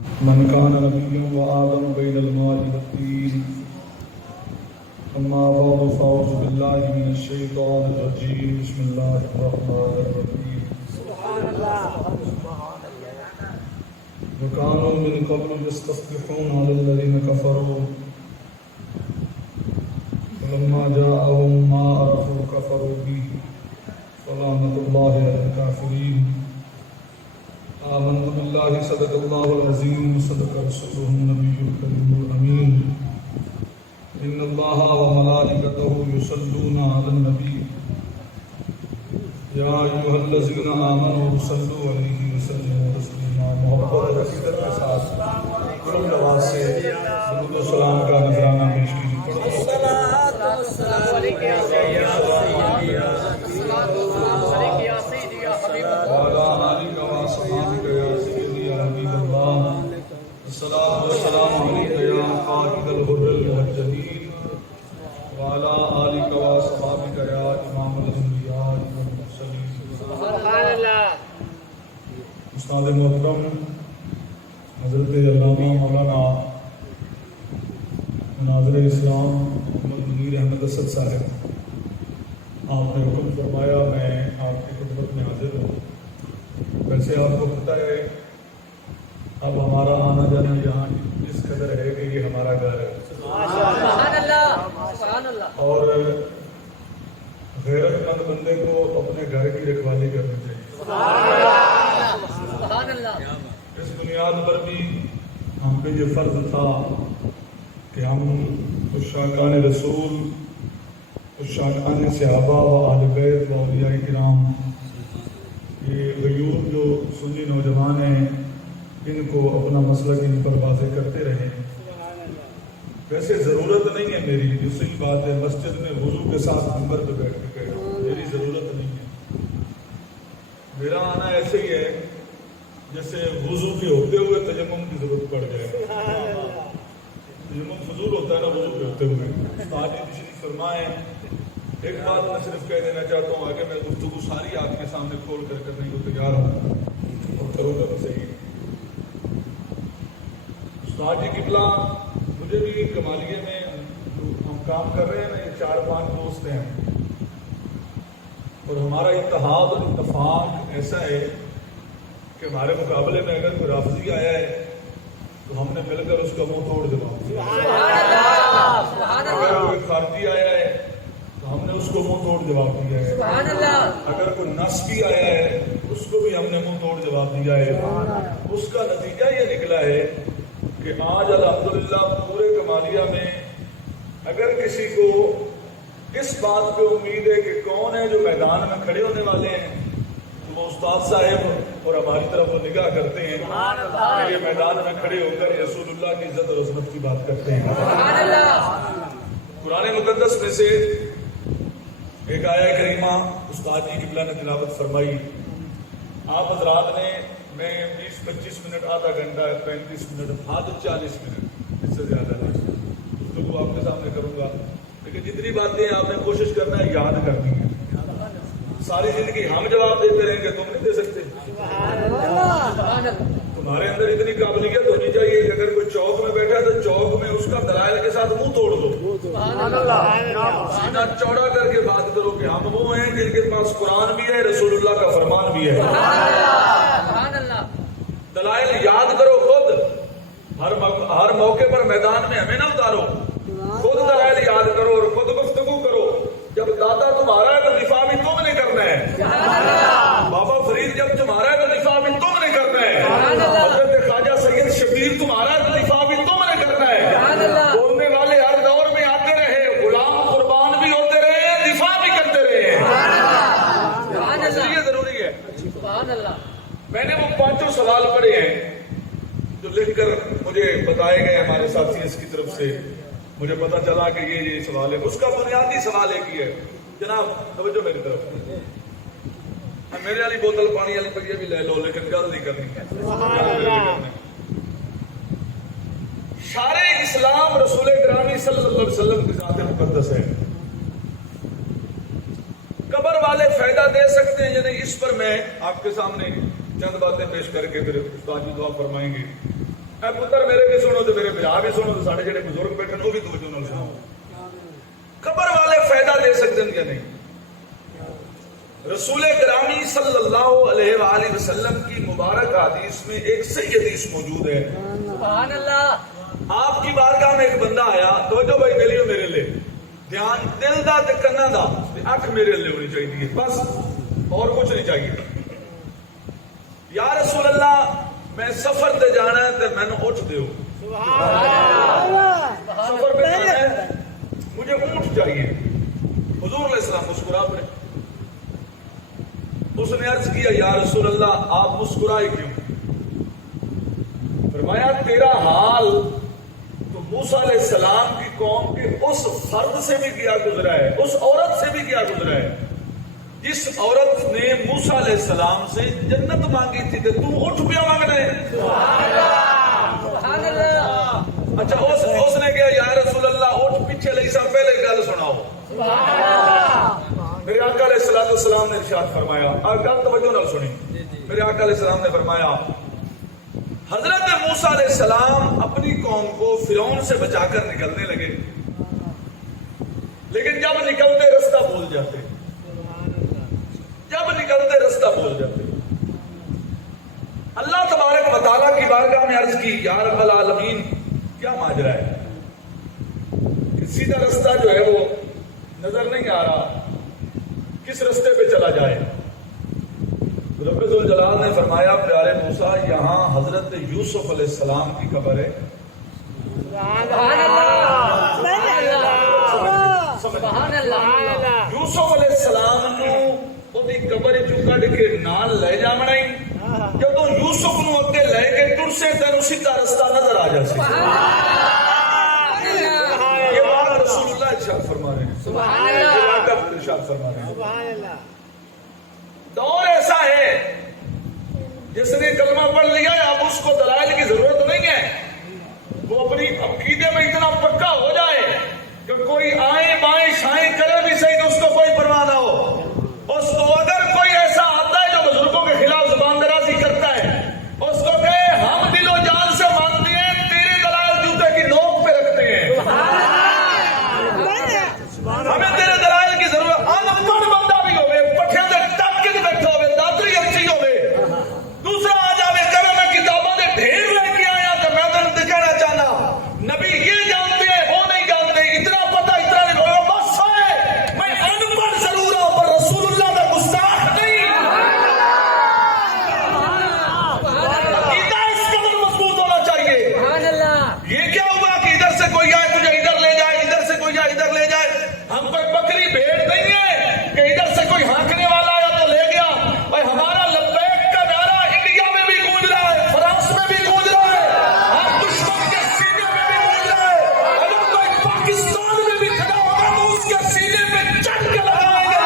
من كان نبيا وآدم بين الماء والطين أما بعد فأعوذ بالله من الشيطان الرجيم بسم الله الرحمن الرحيم وكانوا من قبل يستفتحون على الذين كفروا فلما جاءهم ما عرفوا كفروا به فلعنة الله على الكافرين آمنت بالله صدق الله العظيم وصدق رسوله النبي الكريم الأمين إن الله وملائكته يصلون على النبي يا أيها الذين آمنوا صلوا عليه وسلموا تسليما محبت عقیدت کے ساتھ بلند آواز سے درود و سلام کا نذرانہ پیش کیجیے وعلى آلك وأصحابك يا سيدي يا حبيب الله الصلاة والسلام عليك يا قائد الغر المهجلين وعلى آلك وأصحابك يا إمام الأنبياء والمرسلين سبحان الله استاد محترم حضرت علامہ مولانا مناظر اسلام محمد منیر احمد اسد صاحب، آپ نے حکم فرمایا میں آپ کی خدمت میں حاضر ہوں۔ ویسے آپ کو پتہ ہے اب ہمارا آنا جانا یہاں اس قدر ہے کہ یہ ہمارا گھر ہے، اور غیرت مند بندے کو اپنے گھر کی رکھوالی کرنی چاہیے۔ اس بنیاد پر بھی ہم پہ یہ فرض تھا کہ ہم عشاقان رسول، عشاقان صحابہ و اہل بیت و اولیاء کرام، یہ غیور جو سنی نوجوان ہیں، ان کو اپنا مسلک ان پر واضح کرتے رہیں۔ ویسے ضرورت نہیں ہے میری، دوسری بات ہے مسجد میں وضو کے ساتھ منبر پہ بیٹھ کے کہہ رہا ہوں، میری ضرورت نہیں ہے۔ میرا آنا ایسے ہی ہے جیسے وضو کے ہوتے ہوئے تیمم کی ضرورت پڑ جائے۔ تیمم فضول ہوتا ہے نا وضو کے ہوتے ہوئے۔ استاد جی تشریف فرمائیں۔ ایک بات میں صرف کہہ دینا چاہتا ہوں، آگے میں گفتگو ساری آپ کے سامنے کھول کر کرنے کو تیار ہوں اور کروں گا بھی صحیح۔ استاد جی قبلہ، مجھے بھی کمالیے میں ہم کام کر رہے ہیں نا، یہ 4-5 دوست ہیں اور ہمارا اتحاد اور اتفاق ایسا ہے کہ ہمارے مقابلے میں اگر کوئی رافضی آیا ہے تو ہم نے مل کر اس کا منہ توڑ دیا۔ اگر کوئی خارجی آیا ہے تو ہم نے اس کو منہ توڑ جواب دیا ہے۔ اگر کوئی نسبی آیا ہے اس کو بھی ہم نے منہ توڑ جواب دیا ہے۔ اس کا نتیجہ یہ نکلا ہے کہ آج الحمدللہ پورے کمالیہ میں اگر کسی کو اس بات پہ امید ہے کہ کون ہے جو میدان میں کھڑے ہونے والے ہیں تو وہ استاد صاحب اور ہماری طرف وہ نگاہ کرتے ہیں کہ یہ میدان میں کھڑے ہو کر رسول اللہ کی عزت اور عظمت کی بات کرتے ہیں۔ قرآن مقدس میں سے ایک آیہ کریمہ استاد جی قبلہ نے تلاوت فرمائی۔ آپ حضرات نے، میں 20-25 منٹ، آدھا گھنٹہ، 35 منٹ، حد 40 منٹ، اس سے زیادہ نہیں گفتگو آپ کے سامنے کروں گا، لیکن جتنی باتیں آپ نے کوشش کرنا ہے یاد کرنی ہے۔ ساری زندگی ہم جواب دیتے رہیں گے، تم نہیں دے سکتے۔ تمہارے اندر اتنی قابلیت ہونی چاہیے کہ اگر کوئی چوک میں بیٹھا ہے تو چوک میں اس کا دلائل کے ساتھ منہ توڑ دو، سینہ چوڑا کر کے بات کرو کہ ہم وہ ہیں جن کے پاس قرآن بھی ہے، رسول اللہ کا فرمان بھی ہے۔ دلائل یاد کرو خود، ہر موقع پر میدان میں ہمیں نہ اتارو، خود دلائل یاد کرو اور خود گفتگو کرو۔ جب دادا تمہارا ہے تو دفاع بھی تم نے کرنا ہے، بابا فرید جب تمہارا ہے تو دفاع بھی تم نے کرنا ہے، حضرت خواجہ سید شبیر تمہارا ہے تو دفاع بھی تم نے کرنا ہے۔ بولنے والے ہر دور میں آتے رہے، غلام قربان بھی ہوتے رہے، دفاع بھی کرتے رہے، اس لیے ضروری ہے۔ میں نے وہ 5 سوال پڑھے ہیں جو لکھ کر مجھے بتائے گئے ہمارے ساتھی اس کی طرف سے، مجھے پتا چلا کہ یہ سوال ہے۔ اس کا بنیادی سوال ایک ہی ہے، جناب توجہ میری طرف، میرے والی بوتل پانی والی پہ بھی لے لو لیکن گل نہیں کرنی۔ سارے اسلام رسول گرامی صلی اللہ علیہ وسلم کی ذات مقدس ہے، قبر والے فائدہ دے سکتے ہیں یا نہیں، اس پر میں آپ کے سامنے چند باتیں پیش کر کے پھر استاد جی دعا فرمائیں گے۔ اے پتر میرے بھی سنو تے میرے بھرا بھی سنو تے ساڈے جڑے بزرگ بیٹھے نے وہ بھی توجہ نال سنو. قبر والے فائدہ دے سکتے ہیں یا نہیں؟ رسول گرامی صلی اللہ علیہ وآلہ وسلم کی مبارک حدیث میں ایک صحیح حدیث موجود ہے. سبحان اللہ. آپ کی بارگاہ میں ایک بندہ آیا. توجہ بھائی دلیو میرے لے دھیان دل دا تے کنا دا اکھ میرے لے ہونی چاہیے بس اور کچھ نہیں چاہیے. یا رسول اللہ میں سفر تے جانا ہے تے مینوں اٹھ دیو. سفر پہ جانا ہے مجھے اونٹ چاہیے. حضور علیہ السلام مسکرا پڑے. اس نے عرض کیا یا رسول اللہ آپ مسکرائے کیوں؟ فرمایا تیرا حال تو موسیٰ علیہ السلام کی قوم کے اس فرد سے بھی کیا گزرا ہے, اس عورت سے بھی کیا گزرا ہے جس عورت نے موسیٰ علیہ السلام سے جنت مانگی تھی کہ تم اٹھ پیا مانگنا ہے. سبحان اللہ. اچھا اس نے کہا یا رسول اللہ اٹھ پیچھے لئی سا پہلے گل سناؤ. میرے آقا علیہ السلام نے ارشاد فرمایا, آقا توجہ نال سنی, میرے آقا علیہ السلام نے فرمایا حضرت موسیٰ علیہ السلام اپنی قوم کو فرعون سے بچا کر نکلنے لگے, لیکن جب نکلتے رستہ بھول جاتے. اللہ تبارک و تعالیٰ کی بارگاہ میں عرض کی یا رب العالمین کیا ماجرا ہے؟ سیدھا رستہ جو ہے وہ نظر نہیں آ رہا, کس رستے پہ چلا جائے؟ رب ذوالجلال نے فرمایا پیارے موسیٰ یہاں حضرت یوسف علیہ السلام کی قبر ہے. یوسف علیہ السلام نو دی قبر چوں کڈ کے نال لے جاونا ہی, جدوں یوسف نو اگے لے کے ٹرسے تینوں سیدھا رستہ نظر آ جاسی. یہ بات رسول اللہ ارشاد فرما رہے ہیں. سبحان اللہ. ارشاد فرما رہے ہیں. سبحان اللہ. دور ایسا ہے جس نے کلمہ پڑھ لیا ہے اب اس کو دلائل کی ضرورت نہیں ہے. وہ اپنی عقیدے میں اتنا پکا ہو جائے کہ کوئی آئیں بائیں شائیں کرے بھی صحیح تو اس کو کوئی پرواہ نہ ہو. اس کو اگر کوئی ایسا آتا ہے جو بزرگوں کے خلاف زبان درازی کرتا ہے اس کو کہے ہم دل و جان سے مانتے ہیں, تیرے دلائل جوتے کی نوک پہ رکھتے ہیں. ہمیں تیرے دلائل کی ضرورت. انپڑھ بندہ بھی ہوئے پٹھے دے ٹک کے بیٹھا ہوئے دادری اچھی ہوئے, دوسرا آ جاوے کرے میں کتابوں دے ڈھیر لے کے آیا تو میں تمہیں دکھانا چاہنا نبی یہ جانتے ہیں وہ نہیں جانتے, اتنا پتہ اتنا نہیں ہوگا بس ہے. میں انپڑھ ضرور ہوں پر رسول اللہ کا گستاخ نہیں. عقیدہ اس قدر مضبوط ہونا چاہیے. یہ کیا ہوا کہ ادھر سے کوئی آئے تجھے ادھر لے جائے, ادھر سے کوئی آئے ادھر لے جائے. ہم کوئی بکری بھیڑ نہیں ہے کہ ادھر سے کوئی ہانکنے والا آیا تو لے گیا. بھائی ہمارا لبیک کا نعرہ انڈیا میں بھی گونج رہا ہے, فرانس میں بھی گونج رہا ہے, ہر دشمن کے سینے میں بھی گونج رہا ہے. اگر کوئی پاکستان میں بھی کھڑا ہوگا تو اس کے سینے پہ چڑھ کے لگائیں گے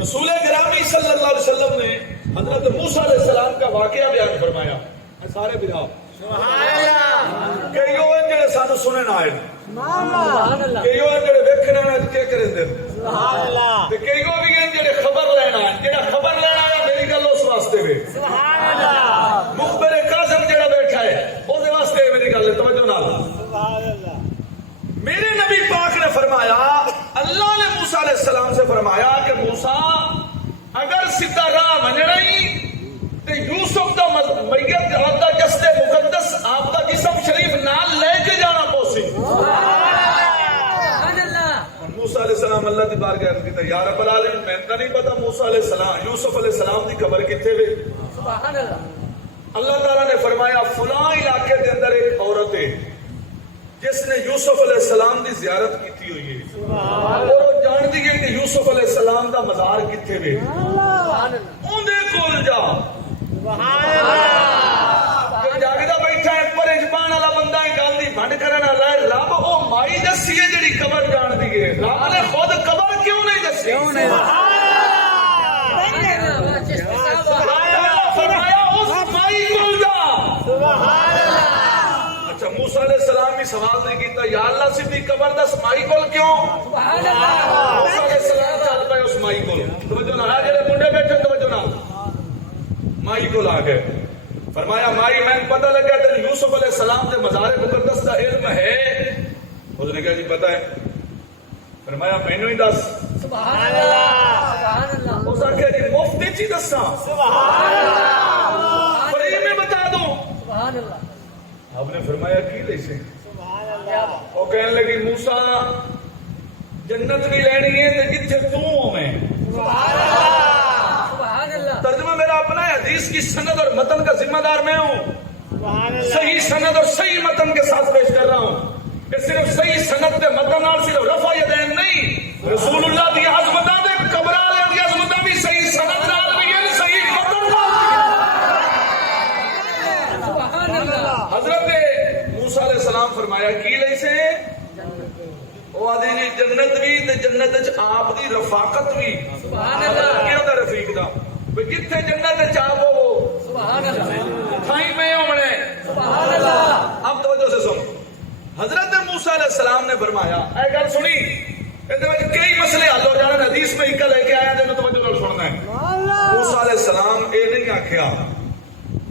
رسول گرامی صلی اللہ علیہ وسلم نے حضرت موسیٰ علیہ السلام کا واقعہ بیان فرمایا. سارے بھراؤ کئی لوگ جڑے سانو سنن آئے, کئی لوگ جڑے ویکھن آئے تے کرن دے, تے کئی لوگ بھی ہیں جڑے خبر لینا آئے. جڑا خبر لینا آیا میری گل اس واسطے وے. مخبر کاظم جڑا بیٹھا ہے اس واسطے میری گل ہے. توجہ نال میرے نبی پاک نے فرمایا, اللہ نے موسیٰ علیہ السلام سے فرمایا کہ موسیٰ اگر سیدھا راہ مننا ہی تے یوسف دا میت آپ دا جسد مقدس آپ دا جسم شریف نال لے کے جانا پوسی. موسیٰ علیہ السلام اللہ دی بارگاہ عرض کیتا یا رب العالمین میں تو نہیں پتا موسیٰ علیہ السلام یوسف علیہ السلام دی قبر کتنے وے. سبحان اللہ. اللہ تعالیٰ نے فرمایا فلاں علاقے دے اندر ایک عورت ہے جس نے یوسف علیہ السلام دی زیارت کی ہوئی ہے اور وہ جانتی ہے کہ یوسف علیہ السلام دا مزار کتنے وے. اندے کول جا جاگدا بیٹھا ہے پرے زبان والا بندہ ہے گل دی بھنڈ کرن والا ہے. رب او مائی دسی ہے جڑی قبر جان دی ہے, رب نے خود قبر کیوں نہیں دسی؟ فرمایا اس مائی کول جا. اچھا موسیٰ موسیٰ علیہ السلام بھی سوال نہیں کیتا یا اللہ صدی قبر دس مائی کول کیوں؟ سبحان اللہ موسیٰ علیہ السلام چل پائے اس مائی کول. توجہ نہ جڑے منڈے بیٹھے توجہ نہ مائی کول آ گئے. فرمایا مائی میں پتہ لگا کہ یوسف علیہ السلام کے مزار مقدس کا علم ہے. اس نے کہا جی پتہ ہے. فرمایا مینوں ہی دس. سبحان اللہ سبحان اللہ. اس آخیا جی مفت ہی دساں سبحان اللہ فری میں بتا دوں. سبحان اللہ. آپ نے فرمایا کی لے سے سبحان اللہ. وہ کہنے لگی موسیٰ جنت بھی لینی ہے تو جتھے تو ہوں میں. سبحان اللہ سبحان اللہ. ترجمہ میرا اپنا ہے. حدیث کی سند اور متن کا ذمہ دار میں ہوں. صحیح سند اور صحیح متن کے ساتھ پیش کر رہا ہوں کہ صرف صحیح سند کے متن نال صرف رفع یدین نہیں رسول اللہ دی عظمتاں دے قبر والے دی عظمتاں بھی صحیح سند نال بھی ہیں صحیح متن نال بھی. سبحان اللہ. حضرت موسیٰ علیہ السلام فرمایا کی لئی سے وہ آدھی جی جنت بھی تے جنت وچ آپ دی رفاقت بھی. سبحان اللہ. کیوں دا رفیق دا بھئی کتھے جنت وچ آپ ہو سبحان اللہ تھائی میں ہونے. سبحان اللہ. اب توجہ سے سن. حضرت موسیٰ علیہ السلام نے فرمایا اے گل سنی ادھر وچ کئی مسئلے حل ہو جانے. حدیث میں ایک لے کے آیا تے توجہ نال سننا ہے. موسیٰ علیہ السلام اے نہیں آکھیا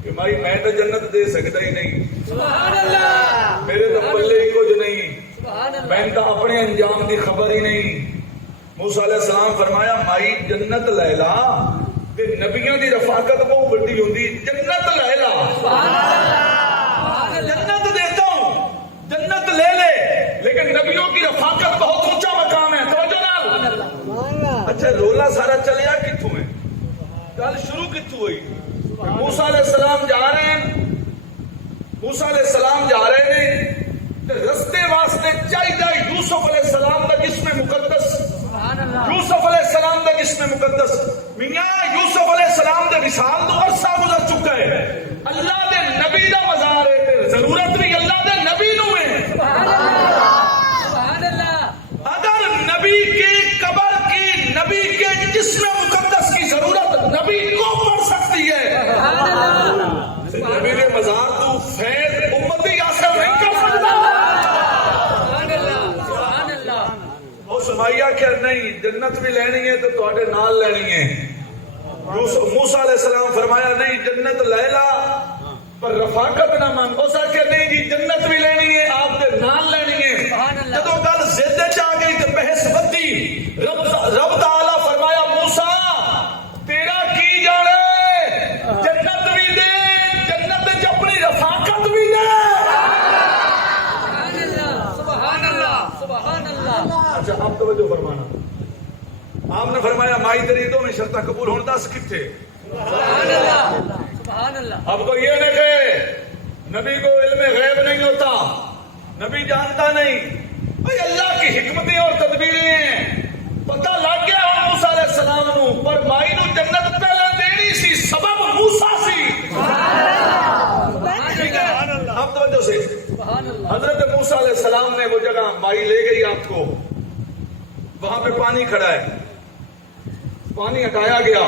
کہ بھائی میں تو جنت دے سکتا ہی نہیں, سبحان اللہ میرے تو پلے ہی کچھ نہیں, سبحان اللہ. میں تو اپنے انجام دی خبر ہی نہیں. موسیٰ علیہ السلام فرمایا مائی جنت لے لا تے نبیوں دی رفاقت بہت بڑی ہوندی. جنت لے لا سبحان اللہ. جنت دیتا ہوں جنت لے لے لیکن نبیوں کی رفاقت بہت اونچا مقام ہے. توجہ نال. اچھا رولا سارا چلیا کتوں ہے؟ گل شروع کتوں ہوئی؟ موسیٰ علیہ السلام جا رہے ہیں. موسیٰ علیہ السلام جا رہے ہیں تے رستے واسطے چاہیے یوسف علیہ السلام کا جسم مقدس. سبحان اللہ. یوسف علیہ السلام کا جسم مقدس. میاں یوسف علیہ السلام دے وصال تو عرصہ گزر چکا ہے. اللہ دے نبی دا مزار ہے تے ضرورت بھی اللہ دے نبی نو ہے. سبحان اللہ سبحان اللہ. اگر نبی کی قبر کی نبی کے جسم مقدس کی ضرورت نبی کو پڑ سکتی ہے. سبحان اللہ. نبی کے مزار تو فیض امتی حاصل نہیں کر سکتا. سبحان اللہ سبحان اللہ. وہ سمایا کہ نہیں جنت بھی لینی ہے تو تواڈے نال لینی ہے. موسیٰ علیہ السلام فرمایا نہیں جنت لے لا پر رفاقت نہ مانگ. اس آخیا نہیں جی جنت بھی لینی ہے آپ دے نال لینی ہے. سبحان اللہ. جدو گل ضد چ آ گئی تو بحث بدی. رب تعالی فرمایا موسیٰ تیرا کی جانے جنت بھی دے جنت وچ اپنی رفاقت بھی دے. سبحان اللہ سبحان اللہ سبحان اللہ. اچھا اب توجہ فرمانا. آپ نے فرمایا مائی تیری دو میں شرطیں قبول ہونے دس کتھے. سبحان اللہ سبحان اللہ. اب تو یہ نہیں کہ نبی کو علم غیب نہیں ہوتا, نبی جانتا نہیں. بھئی اللہ کی حکمتیں اور تدبیریں ہیں. پتہ لگ گیا ہوں موسیٰ علیہ السلام نو پر مائی نو جنت پہلے دینی سی سبب موسیٰ سی. ٹھیک ہے. اب توجہ سے سبحان اللہ. حضرت موسیٰ علیہ السلام نے وہ جگہ مائی لے گئی آپ کو. وہاں پہ پانی کھڑا ہے. پانی ہٹایا گیا.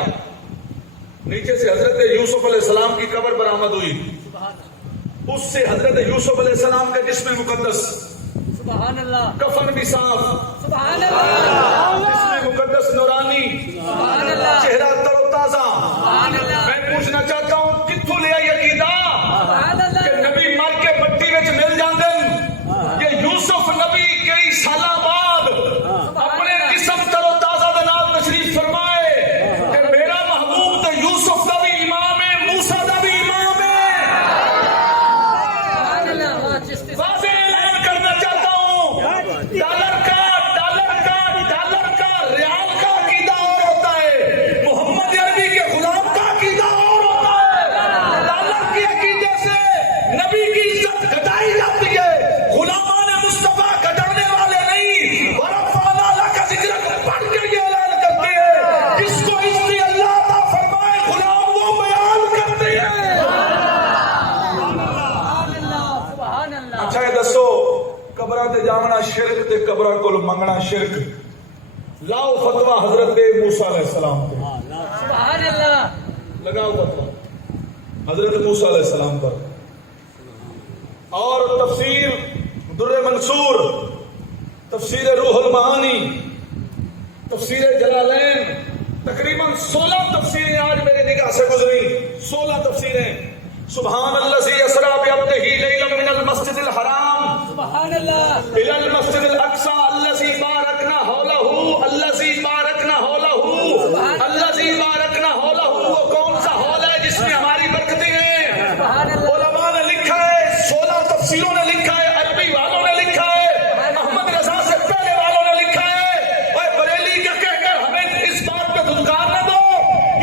نیچے سے حضرت یوسف علیہ السلام کی قبر برآمد ہوئی. اس سے حضرت یوسف علیہ السلام کا جسم مقدس سبحان اللہ کفن بھی صاف سبحان اللہ جسم مقدس نورانی سبحان اللہ چہرہ تر و تازہ. سبحان اللہ. میں پوچھنا چاہتا ہوں کتوں لیا یہ عقیدہ سبحان اللہ. کہ نبی مر کے مٹی وچ مل جاندے کہ یوسف نبی کئی سالہ بعد اپنے جسم تر و تازہ دے نال تشریف فرمائے کہ میرا محبوب تو یوسف دا بھی امام ہے موسیٰ دا بھی امام ہے. سبحان اللہ. واہ چشتی صاحب. واضح اعلان کرنا چاہتا ہوں ڈالر کا ریال کا عقیدہ اور ہوتا ہے, محمد عربی کے غلام کا عقیدہ اور ہوتا ہے. ڈالر کے عقیدے سے نبی کی عزت گھٹائی جاتی ہے, غلامان مصطفیٰ گھٹانے والے نہیں. ورفعنا لک ذکرک پڑھ کے یہ اعلان کرتے ہیں جس کو عزت اللہ عطا فرمائے غلام وہ بیان کرتے ہیں. سبحان اللہ سبحان اللہ. اچھا یہ دسو قبراں تے جاونا شرک تے قبراں کول منگنا شرک. لاؤ فتویٰ حضرت موسیٰ علیہ السلام پہ. سبحان اللہ. لگاؤ فتویٰ حضرت موسیٰ علیہ السلام پر. اور تفسیر در منصور، تفسیر روح المعانی، تفسیر جلالین، تقریباً 16 تفسیریں آج میرے نگاہ سے گزری، 16 تفسیریں. سبحان الذی اسری بعبدہ لیلا من المسجد الحرام سبحان اللہ الى المسجد الاقصى الذي باركنا حوله الذي باركنا حوله الذي باركنا حوله. وہ کون سا ہال ہے جس میں ہماری برکتیں ہیں؟ سبحان اللہ علماء نے لکھا ہے، 16 تفسیروں نے لکھا ہے، عربی والوں نے لکھا ہے، احمد رضا سے پہلے والوں نے لکھا ہے. اور بریلی کا کہہ کر ہمیں اس بات پہ دھتکار نہ دو.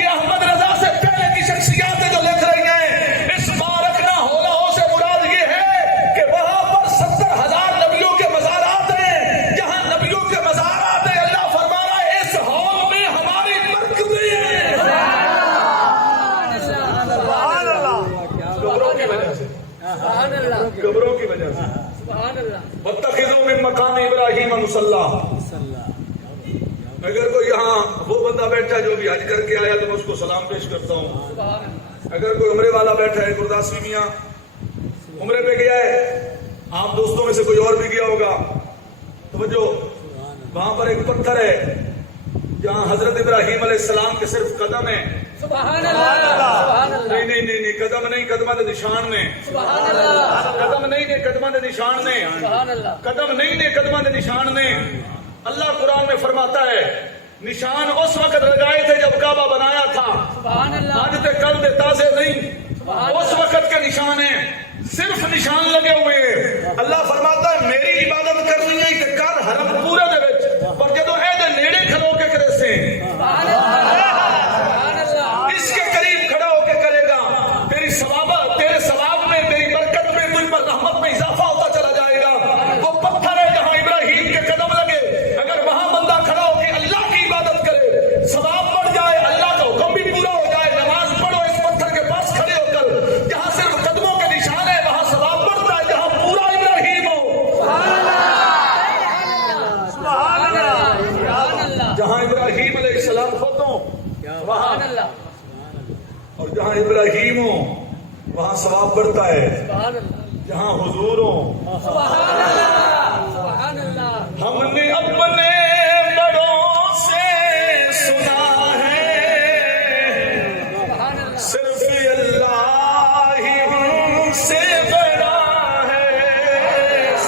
یہ احمد رضا سے پہلے کی شخصیات جو لکھ رہی ہیں. اس بارکنا ہولہ سے مراد یہ ہے کہ وہاں پر 70,000 نبیوں کے مزارات ہیں. جہاں نبیوں کے مزارات ہیں، اللہ فرما رہا ہے اس ہال میں ہماری برکتیں ہیں. قبروں کی وجہ سے، سبحان اللہ قبروں کی وجہ سے. سبحان اللہ واتخذوا من مقام ابراہیم مصلی. اگر کوئی یہاں وہ بندہ بیٹھا جو بھی حج کر کے آیا تو میں اس کو سلام پیش کرتا ہوں. سبحان اللہ اگر کوئی عمرے والا بیٹھا ہے، گرداسوی میاں عمرے پہ گیا ہے، آپ دوستوں میں سے کوئی اور بھی گیا ہوگا، توجہ، وہاں پر ایک پتھر ہے جہاں حضرت ابراہیم علیہ السلام کے صرف قدم ہیں. سبحان اللہ سبحان اللہ نہیں نہیں نہیں نہیں، قدم نہیں، قدمہ دے نشان نے. سبحان اللہ قدم نہیں نے، قدمہ دے نشان نے. سبحان اللہ قدم نہیں نے، قدمہ دے نشان نے. اللہ قرآن میں فرماتا ہے نشان اس وقت لگائے تھے جب کعبہ بنایا تھا. سبحان اللہ آج تے کل دے تازے نہیں، اس وقت کے نشان ہیں، صرف نشان لگے ہوئے ہیں. اللہ فرماتا ہے میری عبادت کرنی ہے کہ کر حرم پورے دے وچ، پر جدوں اے دے نیڑے کھلو کے کرے سے سبحان اللہ اس کے قریب کھڑا ہو کے کرے گا، تیری تیرے ثواب میں، تیری برکت میں، تجھ پر رحمت میں اضافہ ہوتا چلا جائے گا. وہ پتھر ہے جہاں ابراہیم کے قدم لگے، اگر وہاں بندہ کھڑا ہو کے اللہ کی عبادت کرے، ثواب بڑھ جائے، اللہ کا حکم بھی پورا ہو جائے. نماز پڑھو اس پتھر کے پاس کھڑے ہو کر، جہاں صرف قدموں کے نشان ہے وہاں ثواب بڑھتا ہے، جہاں پورا ابراہیم ہو. سبحان اللہ جہاں ابراہیم علیہ السلام خود ہوں وہاں، سبحان اللہ اور جہاں ابراہیم ہو وہاں ثواب بڑھتا ہے، سبحان اللہ جہاں حضور ہو. سبحان اللہ سبحان اللہ ہم نے اپنے بڑوں سے سنا ہے سبحان اللہ صرف اللہ ہی ہم سے بڑا ہے.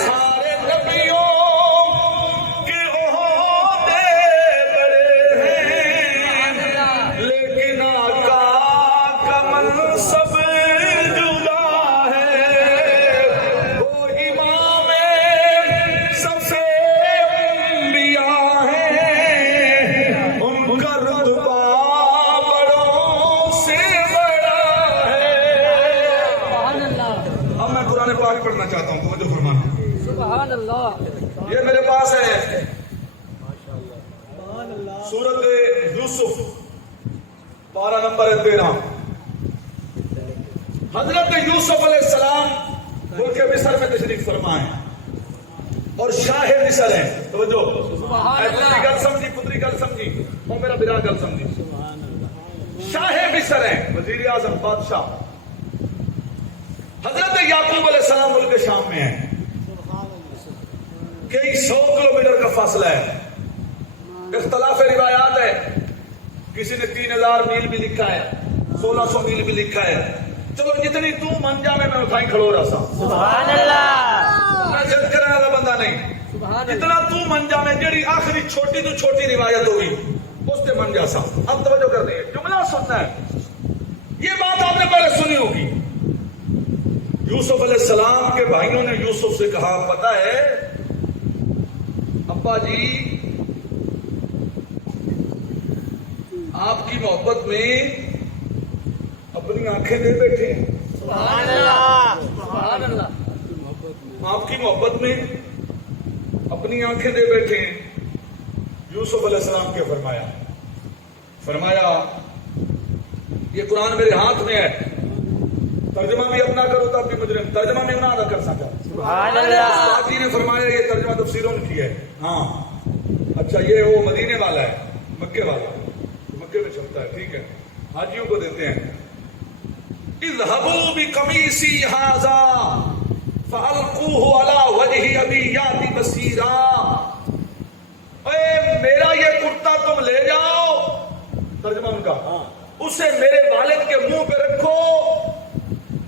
سارے نبیوں کے عہدے بڑے ہیں، لیکن آقا کا منصب جدا ہے. وہ امام سب انبیاء ہیں، ان کا رتبہ بڑوں سے بڑا ہے. سبحان اللہ اب میں قرآن پاک پڑھنا چاہتا ہوں، توجہ فرمانا. سبحان اللہ یہ میرے پاس ہے سورت یوسف، پارہ نمبر 13. حضرت یوسف علیہ السلام ملک مصر میں تشریف فرمائے اور شاہ مصر ہیں. توجہ، سبحان اے پتری گل سمجھی، پتری گل سمجھی، اور میرا برا گل سمجھی. شاہ مصر ہیں، وزیر اعظم، بادشاہ. حضرت یعقوب علیہ السلام ملک شام میں ہیں. کئی 100 کلومیٹر کا فاصلہ ہے. اختلاف روایات ہے، کسی نے 3000 میل بھی لکھا ہے، 1600 میل بھی لکھا ہے. چلو جتنی تو من جا میں اٹھائیں کھڑو رہا سا. سبحان اللہ میں جد کرنے والا بندہ نہیں. سبحان جتنا تو من جا میں جڑی آخری چھوٹی تو چھوٹی روایت ہوگی اس سے من جا سا. اب توجہ کر دیں، جملہ سننا ہے. یہ بات آپ نے پہلے سنی ہوگی. یوسف علیہ السلام کے بھائیوں نے یوسف سے کہا پتہ ہے ابا جی آپ کی محبت میں اپنی آنکھیں دے بیٹھے ہیں. سبحان اللہ سبحان اللہ آپ کی محبت میں اپنی آنکھیں دے بیٹھے ہیں. یوسف علیہ السلام کے فرمایا یہ قرآن میرے ہاتھ میں ہے، ترجمہ بھی اپنا کرو تب بھی مجرم ترجمہ میں نہ ادا کر سکتا. سبحان اللہ استاد جی نے فرمایا یہ ترجمہ تفسیروں نے کی ہے. ہاں اچھا، یہ وہ مدینے والا ہے، مکے والا، مکے میں چھپتا ہے، ٹھیک ہے، حاجیوں کو دیتے ہیں. اذهبوا بقميصي هذا فَأَلْقُوهُ عَلَى وَجْهِ أَبِي يَأْتِ بَصِيرًا، اے میرا یہ کرتا تم لے جاؤ، ترجمہ ان کا، اسے میرے والد کے منہ پہ رکھو،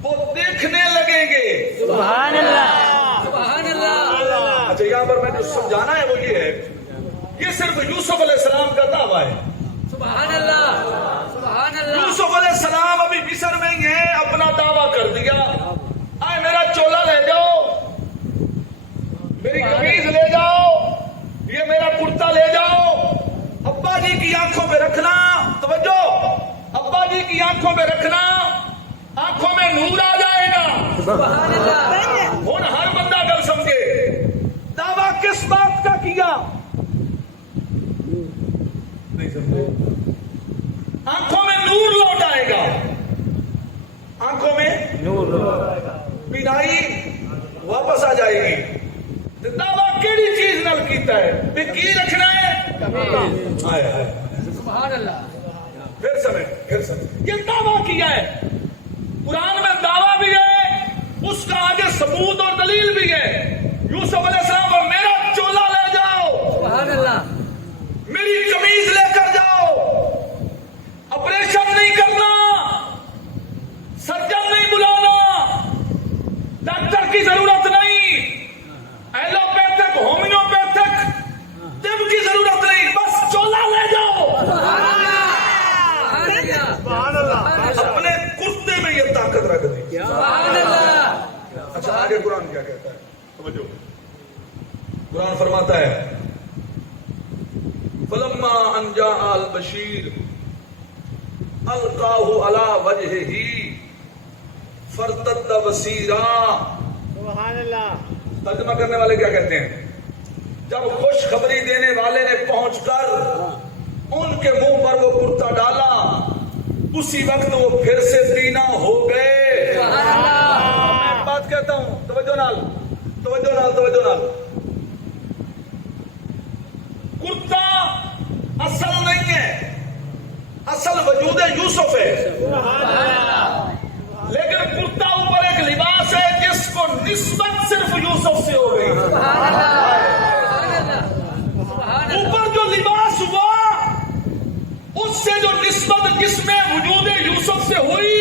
وہ دیکھنے لگیں گے۔ سبحان اللہ، سبحان اللہ۔ اچھا یہاں پر میں جو سمجھانا ہے وہ یہ ہے، یہ صرف یوسف علیہ السلام کا دعویٰ ہے۔ سبحان اللہ، سبحان اللہ۔ یوسف علیہ السلام ابھی مصر میں ہی ہیں، اپنا دعویٰ کر دیا، آئے میرا چولا لے جاؤ، میری قمیض لے جاؤ، یہ میرا کرتا لے جاؤ، ابا جی کی آنکھوں پہ رکھنا، توجہ، ابا جی کی آنکھوں پہ رکھنا، آنکھوں میں نور آ جائے گا۔ سبحان اللہ۔ ہن ہر بندہ گل سمجھے، دعویٰ کس بات کا کیا؟ نہیں سمجھے؟ آنکھوں میں نور لوٹ آئے گا، آنکھوں میں نور، بینائی واپس آ جائے گی۔ دعویٰ کیڑی چیز نال کیتا ہے؟ بھی کی رکھنا ہے؟ آئے آئے سبحان اللہ۔ پھر سمجھ، یہ دعویٰ کیا ہے، قرآن میں دعویٰ بھی ہے، اس کا آگے ثبوت اور دلیل بھی ہے۔ یوسف علیہ السلام کو میرا چولا لے جاؤ، سبحان اللہ۔ میری قمیض لے کر جاؤ، آپریشن نہیں کرنا، سرجن نہیں بلانا، ڈاکٹر کی ضرورت نہیں، ایلوپیتھک ہومیوپیتھک طب کی ضرورت نہیں، بس چولا لے جاؤ۔ اپنے کرتے میں یہ طاقت رکھ دی۔ سبحان اللہ۔ اچھا آگے قرآن کیا کہتا ہے، سمجھو، قرآن فرماتا ہے فلما ان جاء البشیر القاہ علی وجہہ فرتد بصیرا۔ سبحان اللہ۔ ترجمہ کرنے والے کیا کہتے ہیں؟ جب خوشخبری دینے والے نے پہنچ کر ان کے منہ پر وہ کرتا ڈالا، اسی وقت وہ پھر سے بینا ہو گئے۔ سبحان اللہ۔ میں ایک بات کہتا ہوں، توجہ نال، توجہ نال، توجہ نال، کرتا اصل نہیں ہے، اصل وجود یوسف ہے، لیکن کرتا اوپر ایک لباس ہے جس کو نسبت صرف یوسف سے ہو گئی۔ اوپر جو لباس ہوا اس سے جو نسبت جس میں وجود یوسف سے ہوئی،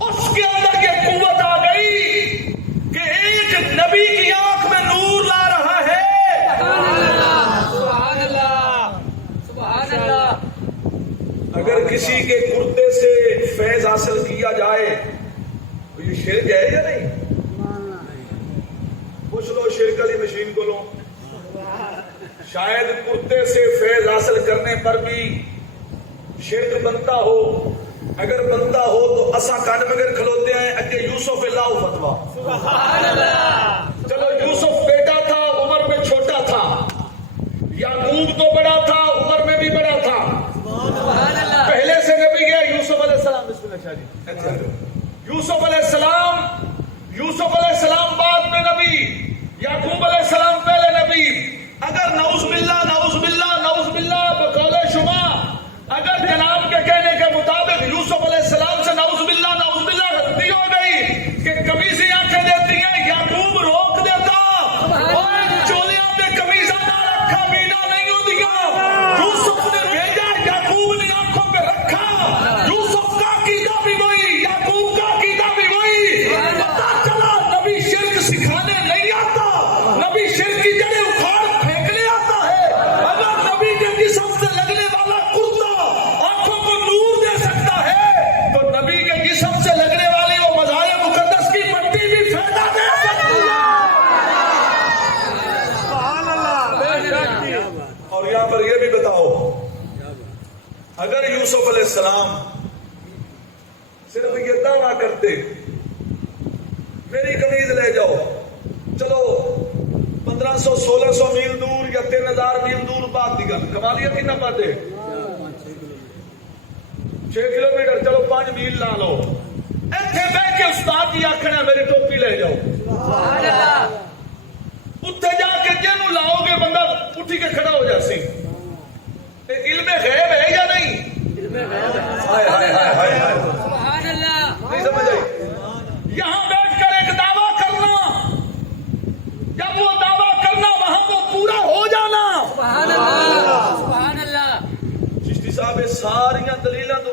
اس کے اندر یہ قوت آ گئی کہ ایک نبی کی آنکھ میں نور لا رہا ہے۔ سبحان اللہ، سبحان اللہ۔ اگر کسی کے کرتے سے فیض حاصل کیا جائے تو یہ شرک ہے یا نہیں؟ پوچھ لو، شرک والی مشین کو لو، شاید کرتے سے فیض حاصل کرنے پر بھی شرک بنتا ہو، اگر بنتا ہو تو اسا کان مگر کھلوتے ہیں اگے یوسف اللہ فتوا۔ سبحان اللہ۔ چلو یوسف بیٹا تھا، عمر میں چھوٹا تھا، یعقوب تو بڑا تھا، عمر میں بھی بڑا تھا، سبحان اللہ۔ پہلے سے نبی ہے یوسف علیہ السلام۔ بسم اللہ شاہ جی، یوسف علیہ السلام، یوسف علیہ السلام بعد میں نبی، یعقوب علیہ السلام پہلے نبی۔ اگر نعوذ باللہ، نعوذ باللہ، نعوذ باللہ بقول شما، اگر جناب کے کہنے کے مطابق یوسف علیہ السلام سے نعوذ باللہ، نعوذ باللہ غلطی ہو گئی کہ قمیضیں آنکھیں دیتی ہیں، یعقوب روک دیتا اور چولیاں پہ قمیضاں نہ رکھا، بینا نہیں ہو دیا، یوسف نے بھیجا، یعقوب نے آنکھوں پہ رکھا، یوسف کا عقیدہ بھی وہی، یعقوب کا عقیدہ بھی وہی۔ پتا چلا نبی شرک سکھانے نہیں آتا، نبی شرک کی جڑیں اکھاڑ پھینکنے آتا ہے۔ اگر نبی کے جسم سے لگنے والا کرتا آنکھوں کو نور دے سکتا ہے تو نبی کے جسم سے لگنے والی وہ مزار مقدس کی مٹی بھی فائدہ دے سکتی ہے۔ اور یہاں پر یہ بھی بتاؤ، اگر یوسف علیہ السلام صرف یہ دعویٰ کرتے میری قمیض لے جاؤ، چلو 1500 1600 میل دور یا 3000 میل دور بات دی گل، کمالیت کی نہ پاتے 6 کلومیٹر، چلو 5 میل لا لو، ایتھے بیٹھ کے استاد جی آکھنا میری ٹوپی لے جاؤ، سبحان اللہ۔ اتھے جا کے جنوں لاؤ گے بندہ اٹھی کے کھڑا ہو جاسی۔ علم غیب ہے یا نہیں؟ ہائے ہائے ہائے ہائے، سبحان اللہ۔ نہیں سمجھ آئی؟ یہاں بیٹھ کر ایک دعویٰ کرنا ਸਾਰੀਆਂ ਦਲੀਲਾਂ ਤੋਂ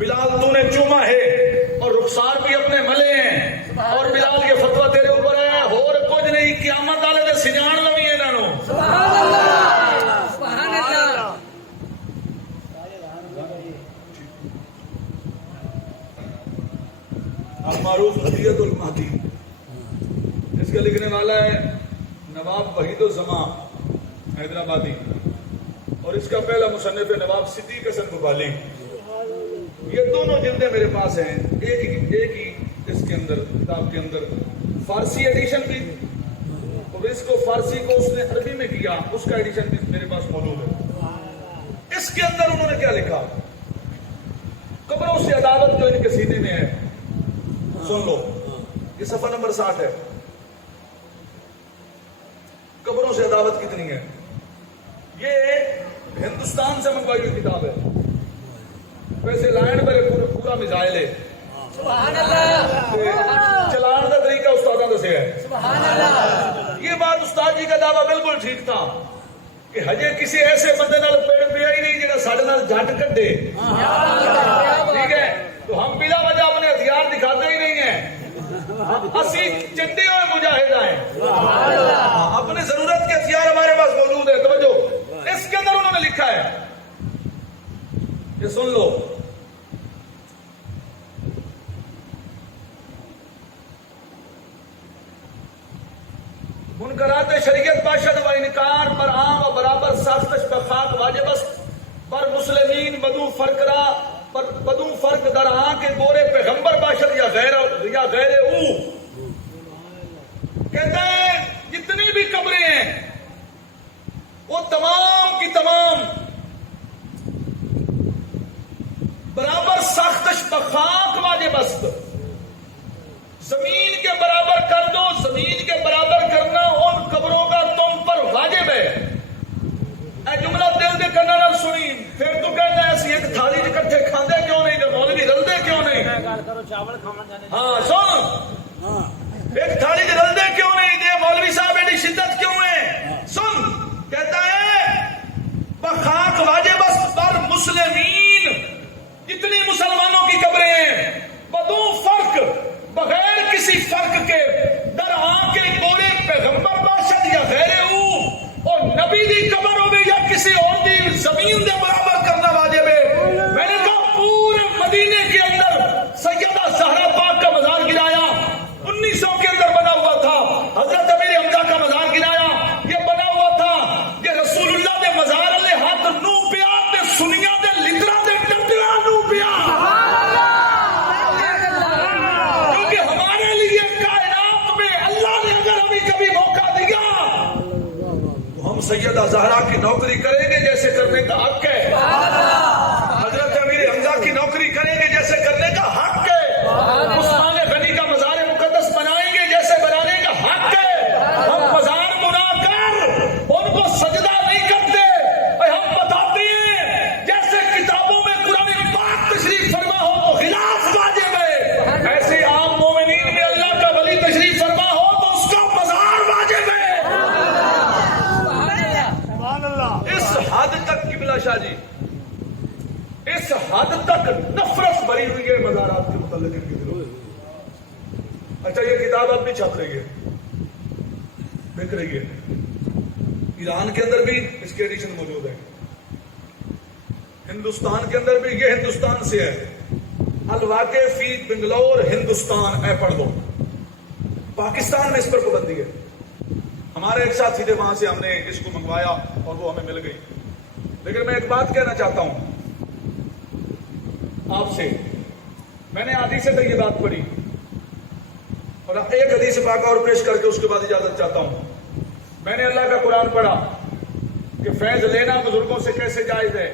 بلال تو نے چوما ہے اور رخسار بھی اپنے ملے ہیں اور بلال یہ فتویٰ تیرے اوپر ہے اور کچھ نہیں قیامت والے دے سجان لوی انہاں نو سبحان اللہ سبحان اللہ المعروف ہدیت المہدی اس کا لکھنے والا ہے نواب وحید الزمان حیدرآبادی اور اس کا پہلا مصنف ہے نواب صدیق حسن ببالی. یہ دونوں جلدیں میرے پاس ہیں ایک ہی اس کے اندر کتاب کے اندر فارسی ایڈیشن بھی اور اس کو فارسی کو اس نے عربی میں کیا اس کا ایڈیشن بھی میرے پاس موجود ہے. اس کے اندر انہوں نے کیا لکھا قبروں سے عداوت جو ان کے سینے میں ہے سن لو یہ صفحہ نمبر 60 ہے. قبروں سے عداوت کتنی ہے یہ ہندوستان سے منگوائی ہوئی کتاب ہے ویسے لائن پر پورا میزائل ہے سبحان اللہ چلان کا طریقہ استادوں سے ہے سبحان اللہ یہ بات استاد جی کا دعویٰ بالکل ٹھیک تھا کہ ہجے کسی ایسے بندے نال پیڑ پیا ہی نہیں جہاں ساڈے نال جھٹ کڈے ٹھیک ہے تو ہم بلا وجہ اپنے ہتھیار دکھاتے ہی نہیں ہیں اسی چندے ہوئے مجاہد ہیں اپنے ضرورت کے ہتھیار ہمارے پاس موجود ہے. توجہ اس کے اندر انہوں نے لکھا ہے یہ سن لو منکرات شریعت باشد و انکار پر عام و برابر ساختش بخاک واجب است پر مسلمین بدو فرق در آن کے گورے پیغمبر باشد یا غیر او. کہتے ہیں جتنی بھی قبریں ہیں وہ تمام کی تمام برابر ساختش بخاک واجب است زمین کے برابر کر دو زمین کے برابر کرنا ان قبروں کا تم پر واجب ہے. اے جملہ دل دے کرنا نہ سنی پھر تو کہنا ہے ایسی ایک تھالی اکٹھے کھاندے کیوں نہیں جو مولوی رلدے کیوں نہیں ہاں سن ایک تھالی رلدے کیوں نہیں دے مولوی صاحب ایڈی شدت کیوں ہے سن کہتا ہے بخاک واجب است پر مسلمین جتنی مسلمانوں کی قبریں ہیں بدو فرق بغیر کسی فرق کے در آن کے گورے پیغمبر باشد یا غیر او اور نبی دی قبر ہو یا کسی اور دی زمین دے برابر کرنا واجب ہے. میں نے کہا پورے مدینے کے اندر سیدہ زہرا پاک کا مزار گرایا 1900 کے اندر بنا ہوا تھا. حضرت امیر حمزہ کا مزار گرایا یہ بنا ہوا تھا یہ رسول اللہ دے مزار علیہ ہاتھ نو پیا تے سنیاں دے لترا دے ڈنڈیاں نو پیا سیدہ زہرا کی نوکری کریں گے جیسے کرنے کا حق ہے حضرت امیر حمزہ کی نوکری کریں گے جیسے کرنے کا حق ہے عثمان غنی کا مزار مقدس بنائیں گے جیسے بنانے کا حق ہے. ہم مزار بنا کر ان کو سجدہ نہیں کرتے ہم بتاتے ہیں جیسے کتابوں میں قرآن پاک تشریف فرما ہو تو خلاف واجب ہے ایسے عام مومنین میں اللہ کا ولی تشریف فرما ہو تو اس کا مزار واجب ہے. اس حد تک قبلہ شاہ جی اس حد تک نفرت بھری ہوئی ہے مزارات کے متعلق ان کے دلوں میں. اچھا یہ کتاب اب بھی چھپ رہی ہے بک رہی ہے ایران کے اندر بھی اس کے ایڈیشن موجود ہے ہندوستان کے اندر بھی یہ ہندوستان سے ہے الواقع فی بنگلور ہندوستان اے پڑھ دو. پاکستان میں اس پر پابندی ہے. ہمارے ایک ساتھی تھے وہاں سے ہم نے اس کو منگوایا اور وہ ہمیں مل گئی. لیکن میں ایک بات کہنا چاہتا ہوں آپ سے میں نے حدیث سے یہ بات پڑھی اور ایک حدیث پاک اور پیش کر کے اس کے بعد اجازت چاہتا ہوں. میں نے اللہ کا قرآن پڑھا کہ فیض لینا بزرگوں سے کیسے جائز ہے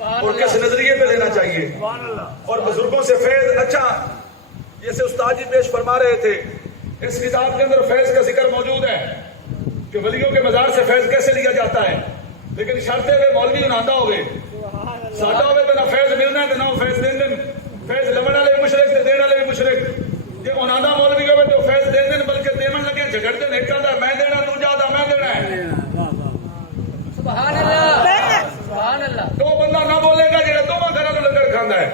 اور کس نظریے پہ لینا چاہیے اور بزرگوں سے فیض. اچھا جیسے استاد جی پیش فرما رہے تھے اس کتاب کے اندر فیض کا ذکر موجود ہے کہ ولیوں کے مزار سے فیض کیسے لیا جاتا ہے لیکن شرطے ہوئے مولوی ناندہ ہوئے ساڈا ہوئے تو نہ فیض ملنا ہے نہ فیض دین دن فیض لمن والے مشرک تے دین والے مشرک جے انہاں مولوی ہوئے تو فیض دین دن بلکہ دیمن لگے جھگڑ دے ایک دا میں دینا دوجا دا میں دینا ہے. سبحان اللہ سبحان اللہ تو بندہ نہ بولے گا جڑا دوواں گھراں نوں لنگر کھاندا ہے